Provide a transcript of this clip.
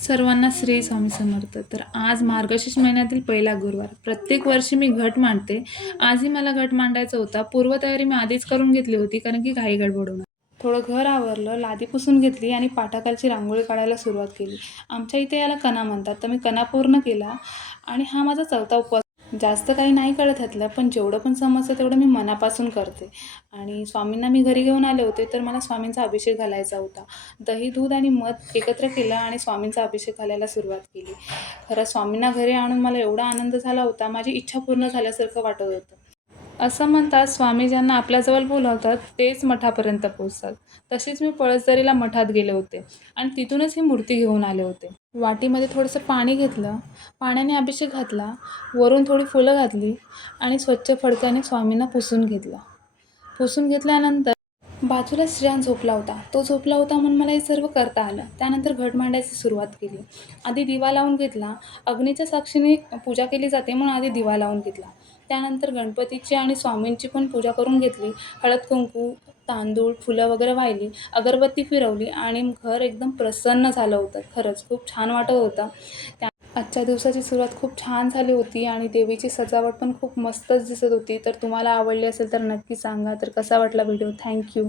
सर्वांना श्री स्वामी समर्थ. तर आज मार्गशीर्ष महिन्यातील पहिला गुरुवार. प्रत्येक वर्षी मी घट मांडते. आजही मला घट मांडायचा होता. पूर्वतयारी मी आधीच करून घेतली होती कारण की घाई गडबड होणार. थोडं घर आवरलं, लादी पुसून घेतली आणि पाटाखालची रांगोळी काढायला सुरुवात केली. आमच्या इथे याला कणा म्हणतात, तर मी कणा पूर्ण केला आणि हा माझा चौथा उपवास. जास्त काही नाही कळत ह्यातलं, पण जेवढं पण समजतं तेवढं मी मनापासून करते. आणि स्वामींना मी घरी घेऊन आले होते, तर मला स्वामींचा अभिषेक घालायचा होता. दही, दूध आणि मध एकत्र केलं आणि स्वामींचा अभिषेक घालायला सुरुवात केली. खरंच स्वामींना घरी आणून मला एवढा आनंद झाला होता, माझी इच्छा पूर्ण झाल्यासारखं वाटत होतं. असं म्हणतात, स्वामी ज्यांना आपल्याजवळ बोलावतात तेच मठापर्यंत पोहोचतात. तशीच मी पळसदरीला मठात गेले होते आणि तिथूनच ही मूर्ती घेऊन आले होते. वाटीमध्ये थोडंसं पाणी घेतलं, पाण्याने अभिषेक घातला, वरून थोडी फुलं घातली आणि स्वच्छ फडक्याने स्वामींना पुसून घेतलं. पुसून घेतल्यानंतर बाजूला श्रेयांश झोपला होता. तो झोपला होता म्हणून मला हे सर्व करता आलं. त्यानंतर घट मांडायची सुरुवात केली. आधी दिवा लावून घेतला. अग्नीच्या साक्षीने पूजा केली जाते म्हणून आधी दिवा लावून घेतला. त्यानंतर गणपतीची आणि स्वामींची पण पूजा करून घेतली. हळद-कुंकू, तांदूळ, फुलं वगैरे वाहिली, अगरबत्ती फिरवली आणि घर एकदम प्रसन्न झालं होतं. खरंच खूप छान वाटत होतं. आजच्या दिवसाची सुरुवात खूप छान झाली होती आणि देवीची सजावट पण खूप मस्तच दिसत होती. तर तुम्हाला आवडली असेल तर नक्की सांगा. तर कसा वाटला व्हिडिओ? Thank you.